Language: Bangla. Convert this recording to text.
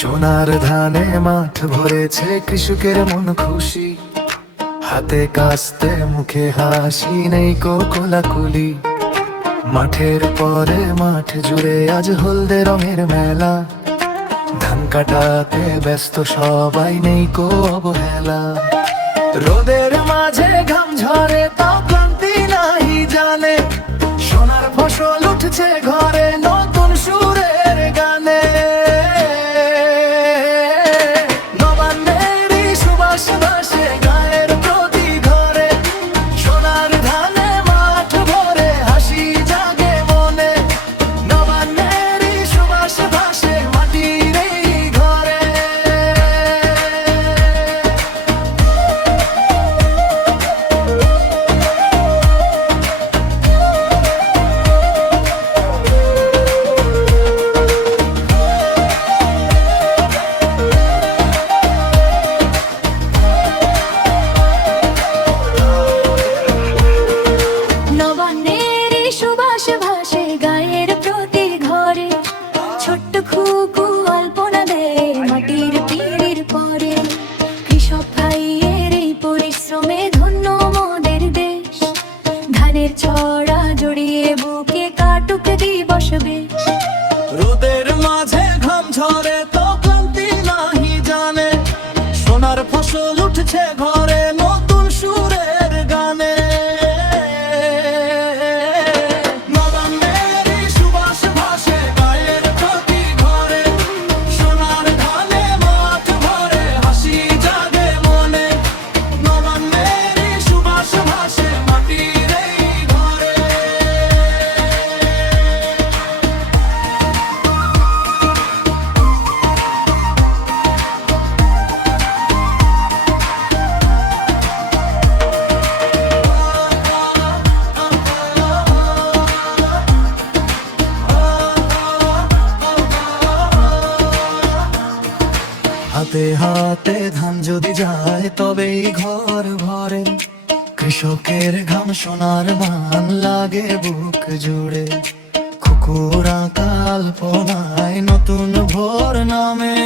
সোনার ধানে মাঠ ভরেছে, কৃষকের মন খুশি। হাতে কাস্তে মুখে হাসি, নেই কোলাকুলি। মাঠের পরে মাঠ জুড়ে আজ হলদে রঙের মেলা। ধান কাটাতে ব্যস্ত সবাই, নেই অবহেলা। রোদের মাঝে ঘাম ঝরে, তাও ক্লান্তি নাহি জানে। সোনার ফসল উঠছে ঘরে, নতুন সুরের গানে। নবান্নেরই সুবাস ভাসে গায়ের প্রতি ঘরে। সোনার ধানে মাঠ ভরে, হাসি জাগে মনে। নবান্নেরই সুবাস ভাসে মাটির এই ঘরে। নবান্নেরই সুবাস ভাসে গায়ের প্রতি ঘরে। ছোট্ট খুকু অল্পনা দেয় মাটির পিঁড়ির পরে। কৃষক ভাইয়ের এই পরিশ্রমে ধন্য মোদের দেশ। ধানের ছড়া জড়িয়ে বুকে কাটুক দিবস বেশ। রোদের মাঝে ঘাম ঝরে, তো ক্লান্তি নাহি জানে। সোনার ফসল উঠছে ঘরে, নতুন সুরের গানে। নবান্নেরই সুবাস ভাসে গায়ের প্রতি ঘরে। সোনার ধানে মাঠ ভরে, হাসি জাগে মনে। নবান্নেরই সুবাস ভাসে মাটির এই ঘরে। হাতে হাতে ধান যদি যায়, তবেই ঘর ভরে। কৃষকের ঘাম সোনার মান লাগে বুক জুড়ে। কুকুরা কল্পনায় নতুন ভোর নামে।